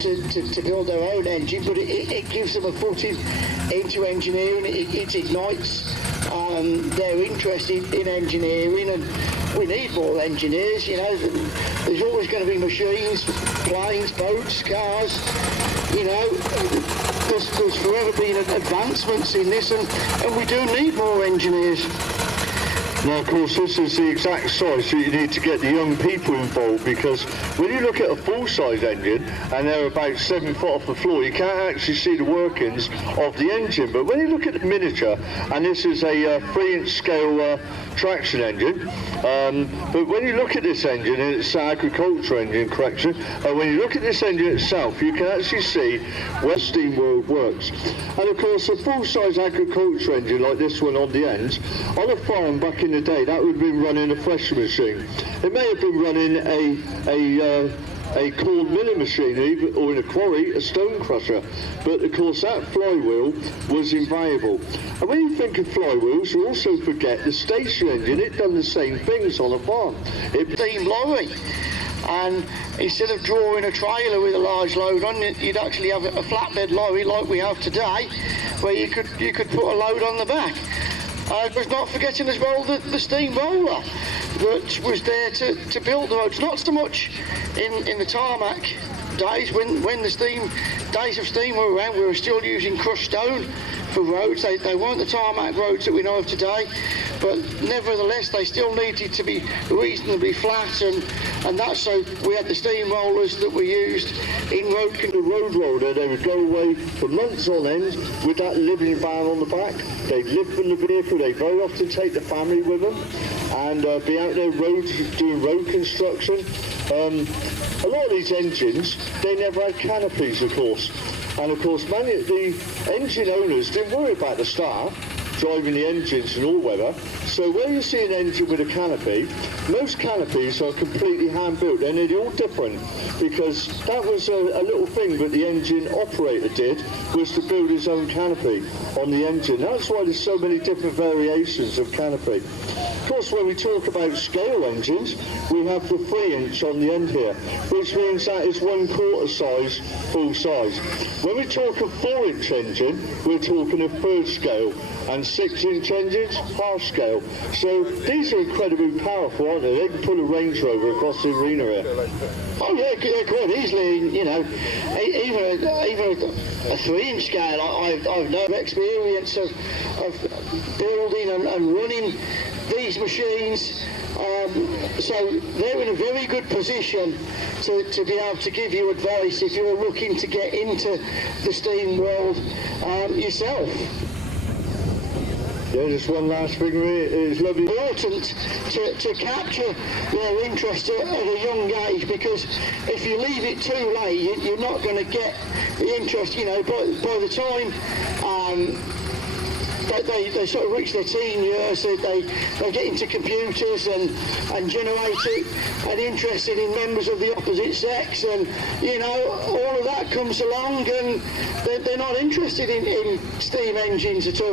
to build their own engine, but it gives them a footing into engineering. It ignites their interest in engineering, and we need more engineers. You know, there's always going to be machines, planes, boats, cars. You know, there's forever been advancements in this, and we do need more engineers. Now, of course, this is the exact size that you need to get the young people involved, because when you look at a full-size engine and they're about 7 foot off the floor, you can't actually see the workings of the engine. But when you look at the miniature, and this is a 3-inch scale traction engine, but when you look at this engine, and it's an agriculture engine, correction, when you look at this engine itself, you can actually see where the steam world works. And of course, a full-size agriculture engine like this one on the ends, on a farm back in the day, that would have been running a thresher machine. It may have been running a corn milling machine, even, or in a quarry, a stone crusher. But of course that flywheel was invaluable. And when you think of flywheels, you also forget the station engine. It done the same things on a farm. It steam lorry, and instead of drawing a trailer with a large load on it, you'd actually have a flatbed lorry like we have today, where you could put a load on the back. But not forgetting as well the steam roller that was there to build the roads. Not so much in the tarmac days, when the days of steam were around, we were still using crushed stone for roads. They weren't the tarmac roads that we know of today, but nevertheless they still needed to be reasonably flat, and that's so we had the steam rollers that we used in road. The road roller, they would go away for months on end with that living van on the back. They'd live from the vehicle, they very often take the family with them, and be out there doing road construction. A lot of these engines, they never had canopies, of course. And of course, the engine owners didn't worry about the staff driving the engines in all weather. So when you see an engine with a canopy, most canopies are completely hand-built, and they're all different, because that was a little thing that the engine operator did, was to build his own canopy on the engine. That's why there's so many different variations of canopy. Of course, when we talk about scale engines, we have the 3-inch on the end here, which means that is 1/4 size, full size. When we talk of 4-inch engine, we're talking of 3rd scale, and 6-inch engines, half scale. So these are incredibly powerful, aren't they? They can pull a Range Rover across the arena here. Oh yeah, quite easily. You know, even a 3-inch scale. I've no experience of building and running these machines, so they're in a very good position to be able to give you advice if you're looking to get into the steam world yourself. Yeah, just one last thing here. It's lovely. Important to capture their interest at a young age, because if you leave it too late, you're not going to get the interest. You know, by the time they sort of reach their teen years, they get into computers and generate an interest in members of the opposite sex, and you know, all of that comes along, and they're not interested in steam engines at all.